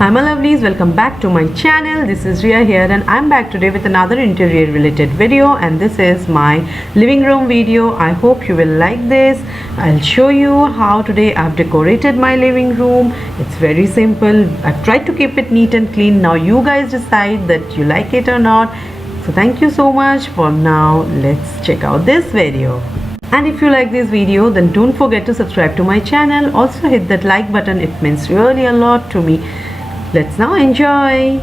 Hi my lovelies, welcome back to my channel. This is Ria here and I'm back today with another interior related video, and this is my living room video. I hope you will like this. I'll show you how today I've decorated my living room. It's very simple. I've tried to keep it neat and clean. Now you guys decide that you like it or not. So thank you so much for now. Let's check out this video. And if you like this video, then don't forget to subscribe to my channel. Also hit that like button. It means really a lot to me. Let's now enjoy.